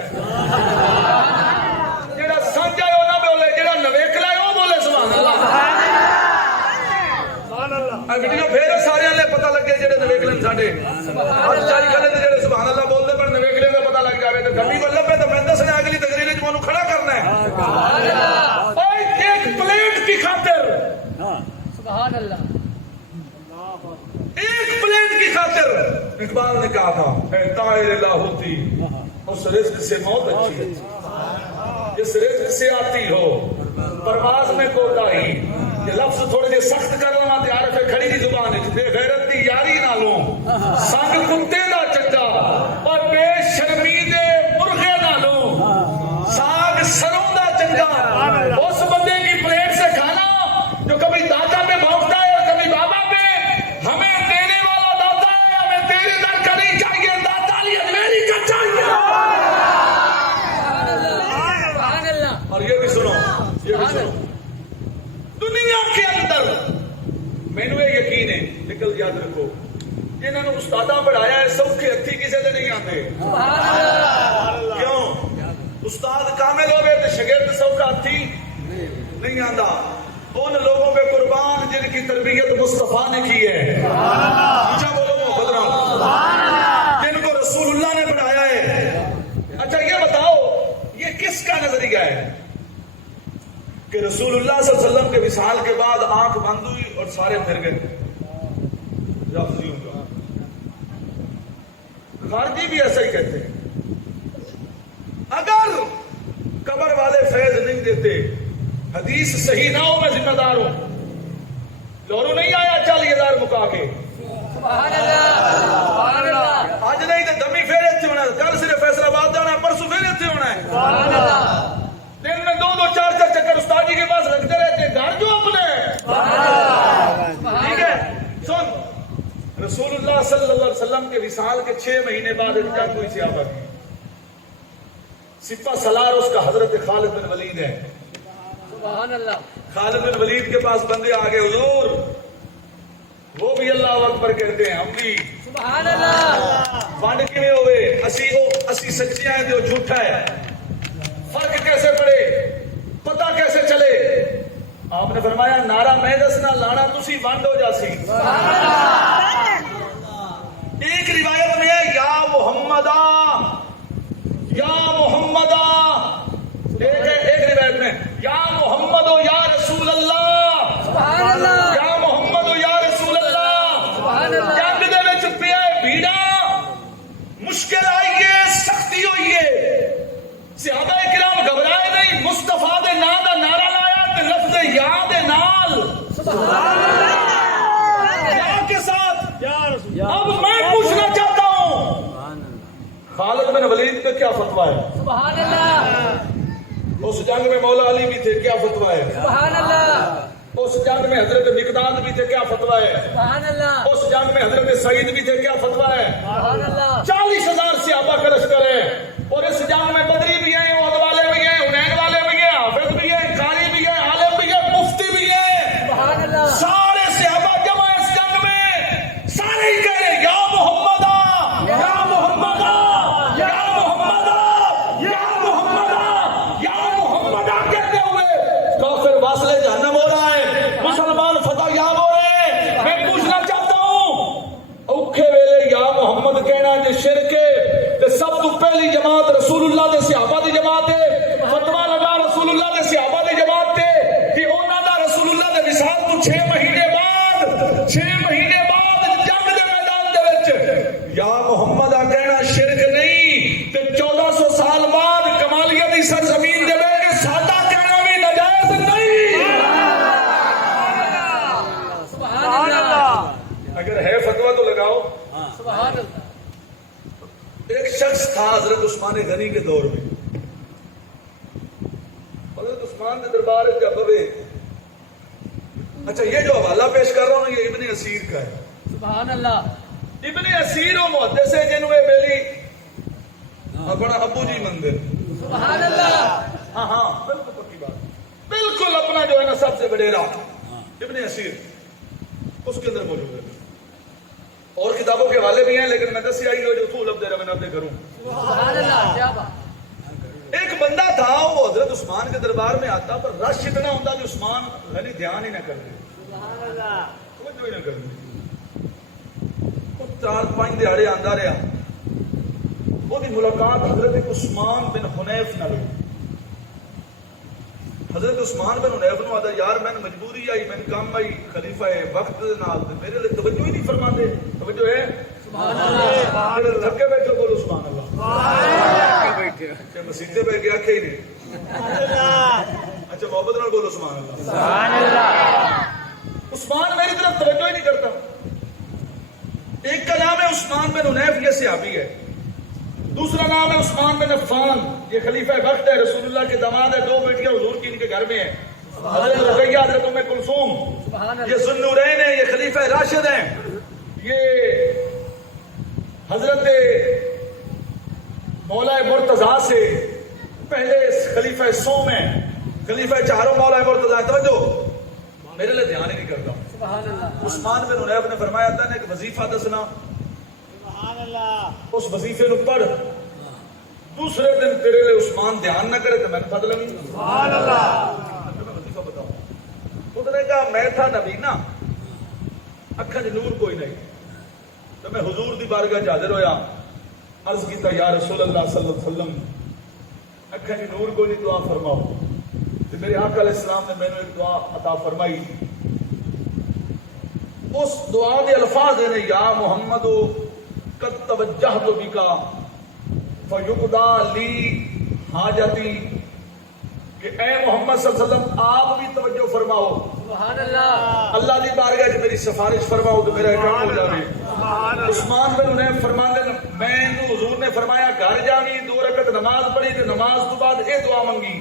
اقبال نے کہا تھا اے طائر لاہوتی اس رزق سے موت اچھی ہے، جس رزق سے آتی ہو پرواز میں کوتاہی. یہ لفظ تھوڑے جے سخت کرنا تے عارف کھڑی دی زبان وچ بے غیرت دی یاری نالوں سنگ کتے دا چٹا اور بے شرمی دے مرغے نالوں ساگ سروں دا چٹا. اس بندے کی پلیٹ سے کھانا جو کبھی داتا پہ بھونکتا ہے اور کبھی بابا پہ. ہمیں دینے والا داتا ہے، ہمیں تیرے در کا نہیں چاہیے، داتا علی اجمیری کا چاہیے. سبحان اللہ. اور یہ بھی سنو، یہ بھی سنو، دنیا کے اندر مینو یہ یقین ہے، نکل یاد رکھو، جنہوں نے استاداں پڑھایا ہے سوکھے ہتھی کسی سے نہیں آتے. کیوں؟ استاد کامل ہوئے تو شاگرد سوکھا ہتھی نہیں آتا. ان لوگوں پہ قربان جن کی تربیت مصطفیٰ نے کی ہے. اچھا بولو محمد رام، جن کو رسول اللہ نے پڑھایا ہے. اچھا یہ بتاؤ یہ کس کا نظریہ ہے کہ رسول اللہ صلی اللہ علیہ وسلم کے وصال کے بعد آنکھ بند ہوئی اور سارے پھر گئے؟ رافضیوں کا. خارجی بھی ایسا ہی کہتے ہیں. اگر قبر والے فیض نہیں دیتے، حدیث صحیح نہ ہو میں ذمہ دار ہوں. لورو نہیں آیا 40,000 مکا کے. سبحان اللہ. سبحان اللہ. آج نہیں تو دمی پھر اتنے ہونا ہے، کل صرف فیصل آباد جانا ہے، پرسوں پھر اتنے ہونا ہے. سبحان اللہ. دن میں 2-2 4-4 چکر استاد جی کے پاس رکھتے رہتے ہیں. گھر جو اپنے ٹھیک ہے. سن، رسول اللہ صلی اللہ علیہ وسلم کے وصال کے 6 مہینے بعد ایک جنگ ہوئی صحابہ کی. سپہ سالار اس کا حضرت خالد بن ولید ہے. سبحان اللہ. خالد بن ولید کے پاس بندے آگے، حضور وہ بھی اللہ اکبر کہتے ہیں، ہم بھی. سبحان اللہ. ونڈ کیویں ہوئے؟ اسی سچیاں ہیں جو جھوٹا ہے. فرق کیسے پڑے، پتہ کیسے چلے؟ آپ نے فرمایا نعرہ میں دسنا، لانا تسی ونڈ ہو جاسی. ایک روایت میں ہے یا محمدہ یا محمدہ، ایک روایت میں یا محمد و یا رسول اللہ. سبحان اللہ. یا محمد و یا رسول اللہ. سبحان اللہ. جنگ دے وچ پیا بھیڑا، مشکل آئی ہے، سختی ہوئی ہے، صحابہ کرام گھبرائے نہیں، مصطفیٰ دے نام دا نعرہ لایا تے لفظ یا دے نال سبحان اللہ. یا کے ساتھ. اب میں پوچھنا چاہتا ہوں خالد بن ولید کا کیا فتویٰ ہے؟ سبحان اللہ. اس جنگ میں مولا علی بھی تھے، کیا فتویٰ ہے؟ سبحان اللہ. اس جنگ میں حضرت مقداد بھی تھے، کیا فتویٰ ہے؟ سبحان اللہ. اس جنگ میں حضرت سعید بھی تھے، کیا فتویٰ ہے؟ سبحان اللہ. 40,000 صحابہ کا لشکر ہے. اور اس جنگ میں بدری بھی ہیں، عہد والے بھی ہیں، حنین والے بھی ہیں، حافظ بھی ہیں، قاری بھی ہیں، عالم بھی ہیں، مفتی بھی ہیں. سبحان اللہ. سارے صحابہ جمع اس جنگ میں، سارے ہی کہہ رہے یا محمدہ یا محمدہ یا محمدہ یا محمدہ یا محمدہ کہتے ہوئے کافر واصلے جہنم ہو رہا ہے، مسلمان فتح یاب ہو رہے ہیں. میں پوچھنا چاہتا ہوں اوکھے ویلے یا محمد کہنا جے شرک ہے تے سب تو پہلی جماعت رسول اللہ دے صحابہ دی جماعت ہے. فتوا لگا رسول اللہ دے صحابہ دی جماعت تے کہ انہاں دا رسول اللہ دے وصال تو 6 مہینے بعد جنگ دے میدان دے وچ یا محمد کہنا شرک نہیں تے 1400 سال بعد کمالیہ دی سرزمین دے بیٹھ کے سادہ کہنا بھی ناجائز نہیں. سبحان اللہ. اگر ہے فتوا تو لگاؤ. سبحان اللہ. ایک شخص تھا حضرت عثمان غنی کے دور میں. حضرت عثمان کے دربار جب ہوئے، اچھا یہ جو حوالہ پیش کر رہا ہوں یہ ابن اسیر کا ہے. سبحان اللہ. ابن اسیر و محدث ہے جنہوں نے بیلی اپنا ابو جی مندر. سبحان اللہ. ہاں ہاں بالکل پکی بات، بالکل اپنا جو ہے نا سب سے بڑے راہ ابن اسیر اس کے اندر موجود ہے. اور کتابوں کے حوالے بھی ہیں لیکن میں دس آئی ہو جو طول اب دے رہا میں نہ کروں. سبحان اللہ. کیا بات. ایک بندہ تھا وہ حضرت عثمان کے دربار میں آتا پر رش اتنا ہوتا کہ عثمان غنی دھیان ہی نہ کرتے، سبحان اللہ. توجہ ہی نہ کرتے. 4-5 دہاڑے آندا رہا. وہ دی ملاقات حضرت عثمان بن حنیف نال ہوئی. حضرت عثمان بن حنیف نو آدا یار میں مجبوری آئی، میں کام آئی، خلیفہ ہے وقت نال میرے لیے توجہ ہی نہیں فرماتے. توجہ ہے تھکے بیٹھے بولو سبحان اللہ. اچھا مسیطے پہ گیا کہ ہی نہیں. اچھا محبت نال بولو سبحان اللہ. عثمان میری طرف توجہ ہی نہیں کرتا. ایک کا نام ہے عثمان بن حنیف، یہ صحابی ہے. دوسرا نام ہے عثمان بن عفان، یہ خلیفہ وقت ہے، رسول اللہ کے داماد ہے. دو بیٹیاں حضور کی ان کے گھر میں ہیں، حضرت رقیہ، حضرت ام کلثوم. یہ ذو النورین ہیں، یہ خلیفہ راشد ہیں. یہ حضرت مولا مرتضیٰ سے پہلے خلیفہ سوم ہیں، خلیفہ چاروں مولا مرتضیٰ. توجہ میرے لیے دھیان ہی نہیں کرتا. عثمان بن حنیف نے فرمایا تھا نے کہ وظیفہ دسنا، اس وظیفے نو پڑھ، دوسرے دن تیرے لیے عثمان دھیان نہ کرے تو میں پتہ لگی. سبحان اللہ. میں وظیفہ بتاؤں. خود نے کہا میں تھا نبی نا، اکھاں وچ نور کوئی نہیں، تو میں حضور دی بارگاہ وچ حاضر ہویا. عرض کیتا یا رسول اللہ صلی اللہ علیہ وسلم اکھاں وچ نور کوئی نہیں، دعا فرماؤ. تو میرے آقا علیہ السلام نے میں نے ایک دعا عطا فرمائی. اس دعا کے الفاظ ہیں یا محمد قد توجہت بک فیقضی لی حاجتی، کہ اے محمد صلی اللہ علیہ وسلم آپ بھی توجہ فرماؤ، سبحان اللہ، اللہ کی بارگاہ میں میری سفارش فرماؤ تو میرا کام ہو جائے. عثمان بن حنیف فرماندے میں حضور نے فرمایا گھر جاوی، 2 رکعت نماز پڑھی تے نماز تو بعد یہ دعا منگی.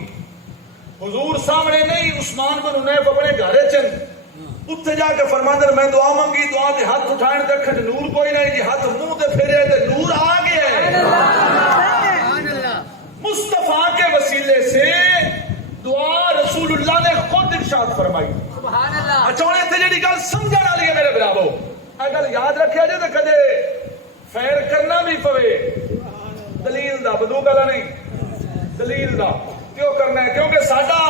حضور سامنے نہیں، عثمان بن حنیف اپنے گھر چن اتنے جا کے فرماندے میں دعا منگی، دعا کے ہاتھ اٹھائن تے اکھاں نور کوئی نہیں جی، ہاتھ منہ تے پھیرے تے نور آ گیا ہے. مصطفیٰ کے وسیلے سے دعا رسول اللہ نے خود ارشاد فرمائی. سبحان اللہ. اچھا ہوں اتنے جڑی گل سمجھن والی ہے میرے براو، اگر یاد رکھیا جائے تو کدے فیر کرنا بھی پوے دلیل دا، بندوق والا نہیں، دلیل دا کیوں کرنا ہے؟ کیونکہ ساڈا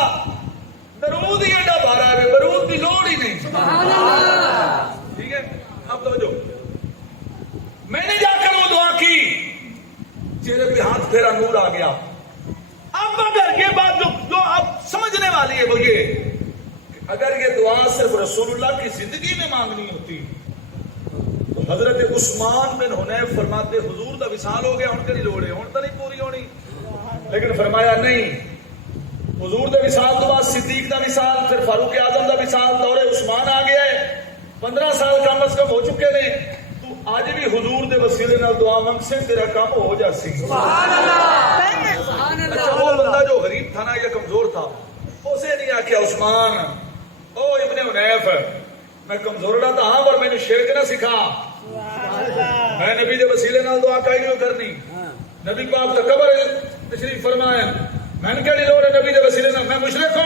درود ہی ایڈا بھارا ہے، درود کی لوڑ ہی نہیں. سبحان اللہ. ٹھیک ہے. اب توجہ، میں نے جا کر وہ دعا کی، چہرے پہ ہاتھ پھیرا، نور آ گیا. اب اگر یہ بات جو اب سمجھنے والی ہے وہ یہ کہ اگر یہ دعا صرف رسول اللہ کی زندگی میں مانگنی ہوتی تو حضرت عثمان بن حنیف فرماتے حضور دا وصال ہو گیا، ہن کدی لوڑ ہے، ہن تو نہیں پوری ہونی. لیکن فرمایا نہیں، حضور دے وصال تو بعد صدیق دا وصال، پھر فاروق اعظم دا وصال، دور عثمان آ گیا ہے. 15 سال کم از کم ہو چکے نے. تو آج بھی حضور دے وسیلے نال دعا منگ سے تیرا کام ہو جاسی. سبحان اللہ. سبحان اللہ. اچھا وہ بندہ جو غریب تھا نا یا کمزور تھا، اسے نہیں آخیا عثمان او ابن حنیف میں کمزور رہا تھا ہاں پر میں نے شرک نہ سکھا، میں نبی دے وسیلے نال دعا کائی نہیں کرنی. نبی پاک دا قبر تشریف فرمایا، میں نے کہڑی لوڑ ہے نبی دے وسیلے نال، میں مشرک ہوں،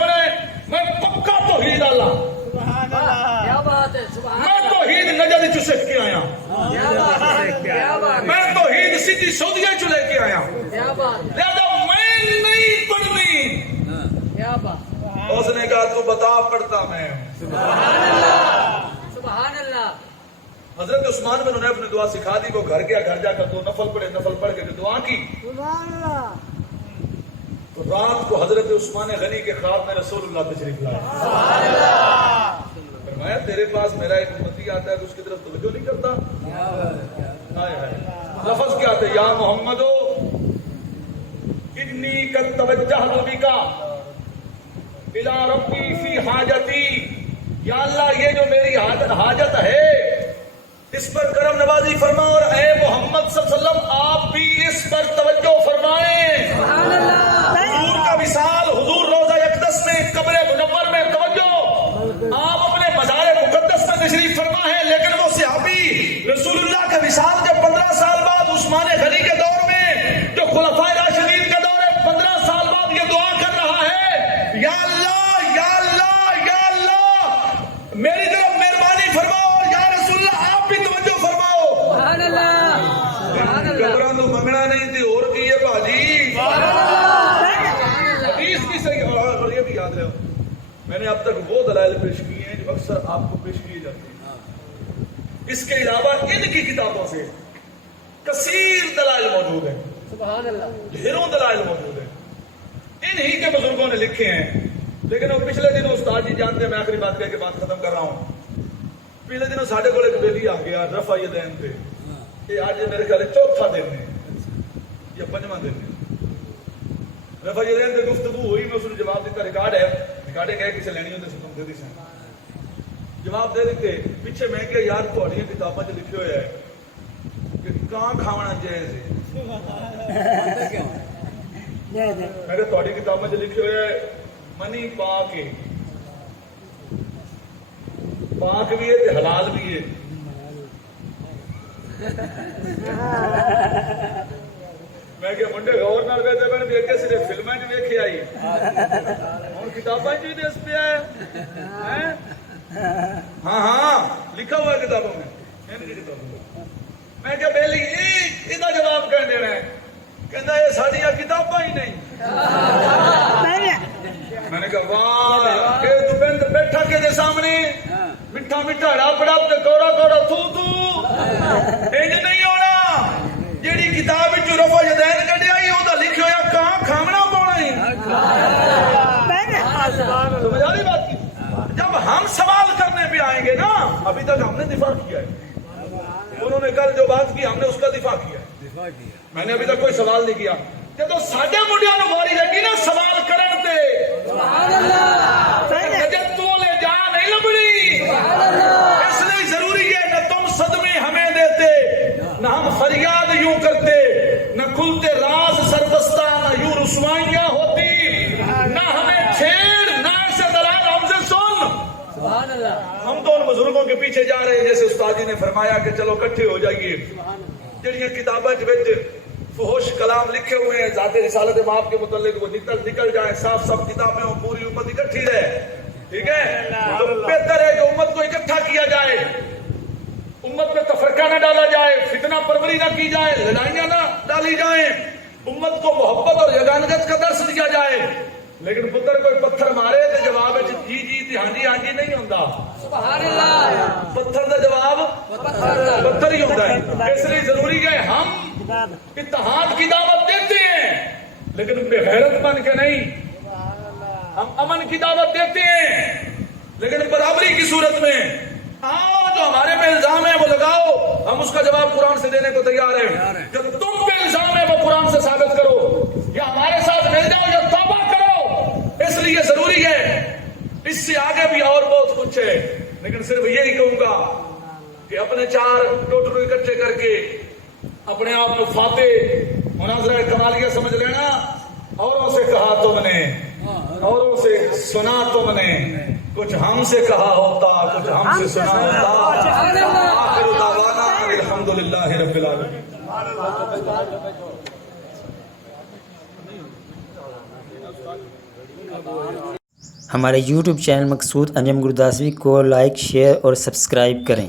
میں پکا توحید اللہ، کیا بات ہے. سبحان میں توحید نجد چ سیکھ کے آیا، کیا بات ہے. کیا بات ہے. میں توحید سیدھی سعودیہ چ لے کے آیا، کیا بات ہے. لہذا میں نہیں پڑھنی. کیا بات. اس نے کہا تو بتا پڑھتا میں. سبحان اللہ. سبحان اللہ. حضرت عثمان بن حنیف نے دعا سکھا دی. وہ گھر گیا، گھر جا کر 2 نفل پڑھے، نفل پڑھ کے دعا کی. سبحان اللہ. تو رات کو حضرت عثمان غنی کے خواب میں رسول اللہ تشریف لائے. سبحان اللہ. فرمایا تیرے پاس میرا ایک امتی آتا ہے تو اس کی طرف توجہ نہیں کرتا. ہائے ہائے. لفظ کیا آتا ہے یا محمد انی قد توجہت بک الی ربی فی حاجتی، یا اللہ یہ جو میری حاجت ہے اس پر کرم نوازی فرما، اور اے محمد صلی اللہ علیہ وسلم آپ بھی اس پر توجہ فرمائیں. سبحان اللہ. حضور کا وصال، حضور روضہ اقدس میں، قبر منور میں توجہ، آپ اپنے مزار مقدس میں تشریف فرما ہے. لیکن وہ صحابی رسول اللہ کے وصال کے 15 سال بعد عثمان غنی کے دور میں جو خلفائے راشدین کا دور ہے، 15 سال بعد یہ دعا کر رہا ہے یا اللہ یا اللہ یا اللہ میری طرف مہربانی فرماؤ، اور یا رسول اللہ آپ بھی توجہ فرماؤ. سبحان اللہ. سبحان اللہ. قبروں تو منگنا نہیں تھی اور کی ہے باجی. سبحان اللہ. حدیث کی صحیح. اور یہ بھی یاد رہو میں نے اب تک وہ دلائل پیش کیے ہیں جو اکثر آپ کو پیش کیے جاتے ہیں. اس کے علاوہ ان کی کتابوں سے کثیر دلائل موجود ہیں، سبحان اللہ. ڈھیروں دلائل موجود ہیں، انہی کے بزرگوں نے لکھے ہیں. لیکن وہ پچھلے دنوں استاد جی جانتے ہیں، میں آخری بات کہہ کے بات ختم کر رہا ہوں. پچھلے دنوں ساڈے کو ایک بیلی آ گیا رفع یدین پہ، یہ آج میرے خیال چوتھا دن ہے یا پنجواں دن ہے رفع جدین سے گفتگو ہوئی میں اس نے جواب دیتا ریکارڈ ہے ریکارڈنگ ہے کسی لینی ہوتے سے تم دے دی سیں جواب دے دیتے پیچھے میں کہ یار تھوڑی کتاباں چ لکھے ہوئے ہے کہ کہاں کھاونا جائز ہے میں کہ تھوڑی کتاباں چ لکھے ہوئے ہے منی پاک ہے پاک بھی ہے تے حلال بھی ہے میں کہ منڈے غور نال ویسے میں نے صرف فلمیں چ ویکھی آئی ہن کتاباں چ بھی دس پیا ہے ہاں ہاں لکھا ہوا ہے کتابوں میں میں کہ بیلی یہ جواب کہہ دینا ہے کہندا یہ ساڈیاں کتاباں ہی نہیں میں نے کہا واہ اے تو بند بیٹھا کے دے سامنے میٹھا میٹھا ڈپ ڈپ تے کوڑا کوڑا تو انج نہیں ہونا جیڑی کتاب وچ رفع یدین کڈیا ہی اوندا لکھیا ہویا کہاں کھاونا پونا ہے سمجھ آ رہی بات کی جب ہم سوال کرنے پہ آئیں گے نا ابھی تک ہم نے دفاع کیا ہے انہوں نے کل جو بات کی ہم نے اس کا دفاع کیا ہے میں نے ابھی تک کوئی سوال نہیں کیا جب ساڈے منڈیاں نوں واری لگی نا سوال کرن تے سبحان اللہ جب تو لے جا نہیں لبڑی اس لیے ضروری ہے نہ تم صدمے ہمیں دیتے نہ ہم فریاد یوں کرتے نہ کھلتے راز سربستہ نہ یوں رسوائیاں ہوتی نہ ہمیں چھیڑ نہ ایسے دلال ہم سے سن سبحان اللہ ہم تو ان بزرگوں کے پیچھے جا رہے ہیں جیسے استاد جی نے فرمایا کہ چلو کٹھے ہو جائیے جڑیاں کتاباں وچ فحش کلام لکھے ہوئے ہیں ذات رسالت باپ کے متعلق وہ نکل جائیں صاف صاف کتابیں ہوں پوری امت اکٹھی رہے ٹھیک ہے تو بہتر ہے کہ امت کو اکٹھا کیا جائے امت میں تفرقہ نہ ڈالا جائے فتنہ پروری نہ کی جائے لڑائیاں نہ ڈالی جائیں امت کو محبت اور یگانگت کا درس دیا جائے لیکن پتر کوئی پتھر مارے تو جواب ہے جی جی ہاں جی نہیں ہوتا سبحان اللہ پتھر کا جواب پتھر ہی ہوتا ہے اس لیے ضروری ہے ہم اتحاد کی دعوت دیتے ہیں لیکن بے غیرت بن کے نہیں ہم امن کی دعوت دیتے ہیں لیکن برابری کی صورت میں آؤ جو ہمارے پہ الزام ہے وہ لگاؤ ہم اس کا جواب قرآن سے دینے کو تیار ہیں جو تم پہ الزام ہے وہ قرآن سے ثابت کرو یا ہمارے ساتھ مل جاؤ یا توبہ کرو اس لیے ضروری ہے اس سے آگے بھی اور بہت کچھ ہے لیکن صرف یہی کہوں گا کہ اپنے چار ٹوٹلو اکٹھے کر کے اپنے آپ کو فاتح مناظرہ کمالیہ سمجھ لینا اوروں سے کہا تم نے اوروں سے سنا تم نے کچھ ہم سے کہا ہوتا کچھ ہم سے سنا ہوتا آخر دعوانا الحمدللہ رب العالمین ہمارے YouTube چینل مقصود انجم گرداسوی کو لائک شیئر اور سبسکرائب کریں